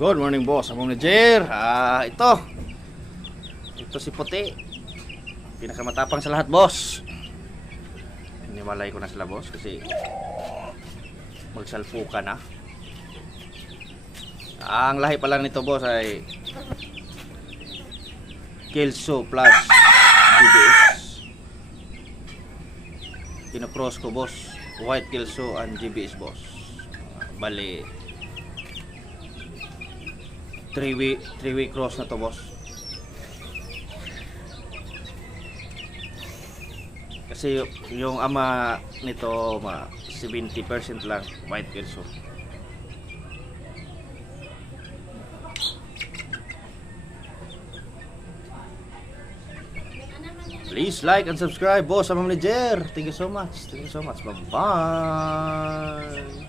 Good morning, boss. Ang manager. Ito si Puti. Pinakamatapang sa lahat, boss. Iniwalay ko na sila, boss, kasi magsalpo ka na. Ang lahi pala nito, boss, ay Kelso plus GBS. Kinocross ko, boss. White Kelso and GBS, boss. Bali 3-way cross na to, boss. Kasi yung ama nito 70% lang White Kelso. Please like and subscribe, boss, sa manager. Thank you so much. Bye bye.